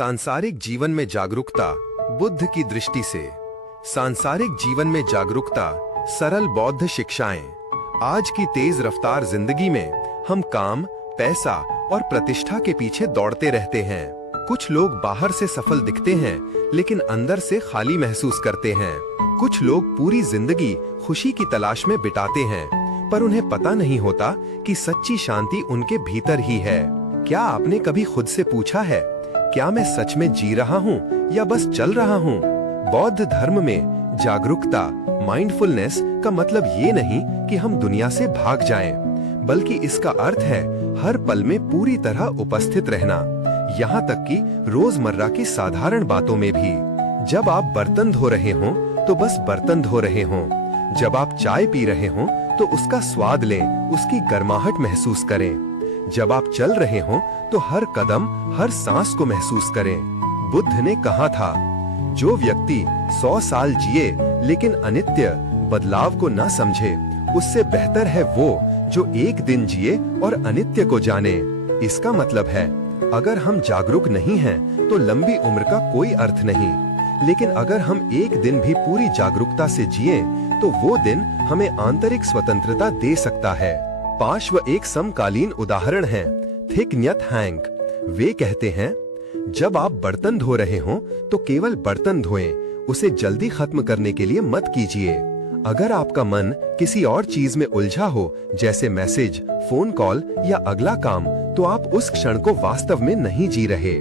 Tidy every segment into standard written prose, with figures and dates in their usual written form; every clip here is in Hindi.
सांसारिक जीवन में जागरूकता बुद्ध की दृष्टि से। सांसारिक जीवन में जागरूकता, सरल बौद्ध शिक्षाएं। आज की तेज रफ्तार जिंदगी में हम काम, पैसा और प्रतिष्ठा के पीछे दौड़ते रहते हैं। कुछ लोग बाहर से सफल दिखते हैं, लेकिन अंदर से खाली महसूस करते हैं। कुछ लोग पूरी जिंदगी खुशी की तलाश में बिताते हैं, पर उन्हें पता नहीं होता कि सच्ची शांति उनके भीतर ही है। क्या आपने कभी खुद से पूछा है, क्या मैं सच में जी रहा हूँ या बस चल रहा हूँ? बौद्ध धर्म में जागरूकता, माइंडफुलनेस का मतलब ये नहीं कि हम दुनिया से भाग जाएं, बल्कि इसका अर्थ है हर पल में पूरी तरह उपस्थित रहना, यहाँ तक कि रोजमर्रा की साधारण बातों में भी। जब आप बर्तन धो रहे हों तो बस बर्तन धो रहे हों, जब आप चाय पी रहे हों तो उसका स्वाद लें, उसकी गर्माहट महसूस करें। जब आप चल रहे हों तो हर कदम, हर सांस को महसूस करें। बुद्ध ने कहा था, जो व्यक्ति 100 साल जिए लेकिन अनित्य बदलाव को न समझे, उससे बेहतर है वो जो एक दिन जिए और अनित्य को जाने। इसका मतलब है, अगर हम जागरूक नहीं हैं तो लंबी उम्र का कोई अर्थ नहीं, लेकिन अगर हम एक दिन भी पूरी जागरूकता से जिए तो वो दिन हमें आंतरिक स्वतंत्रता दे सकता है। पार्श्व एक समकालीन उदाहरण है, थिक न्यत हैंक। वे कहते हैं, जब आप बर्तन धो रहे हों तो केवल बर्तन धोएं, उसे जल्दी खत्म करने के लिए मत कीजिए। अगर आपका मन किसी और चीज में उलझा हो, जैसे मैसेज, फोन कॉल या अगला काम, तो आप उस क्षण को वास्तव में नहीं जी रहे।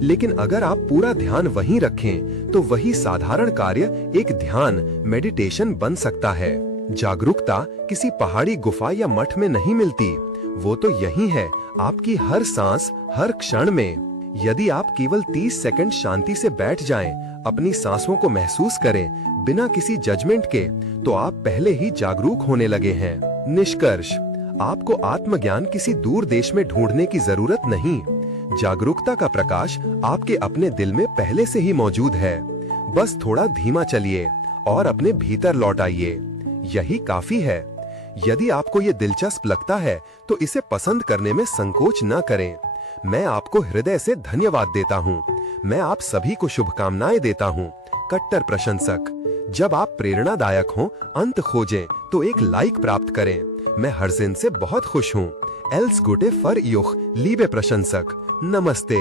लेकिन अगर आप पूरा ध्यान वहीं रखें, तो वही साधारण कार्य एक ध्यान, मेडिटेशन बन सकता है। जागरूकता किसी पहाड़ी गुफा या मठ में नहीं मिलती, वो तो यही है, आपकी हर सांस, हर क्षण में। यदि आप केवल 30 सेकंड शांति से बैठ जाएं, अपनी सांसों को महसूस करें बिना किसी जजमेंट के, तो आप पहले ही जागरूक होने लगे हैं। निष्कर्ष, आपको आत्मज्ञान किसी दूर देश में ढूंढने की जरूरत नहीं। जागरूकता का प्रकाश आपके अपने दिल में पहले से ही मौजूद है। बस थोड़ा धीमा चलिए और अपने भीतर लौट आइए, यही काफी है। यदि आपको ये दिलचस्प लगता है तो इसे पसंद करने में संकोच न करें। मैं आपको हृदय से धन्यवाद देता हूँ। मैं आप सभी को शुभकामनाएं देता हूँ। कट्टर प्रशंसक। जब आप प्रेरणादायक हों, अंत खोजें तो एक लाइक प्राप्त करें। मैं हर दिन से बहुत खुश हूँ। एल्स गुटे फर युख लीबे प्रशंसक। नमस्ते।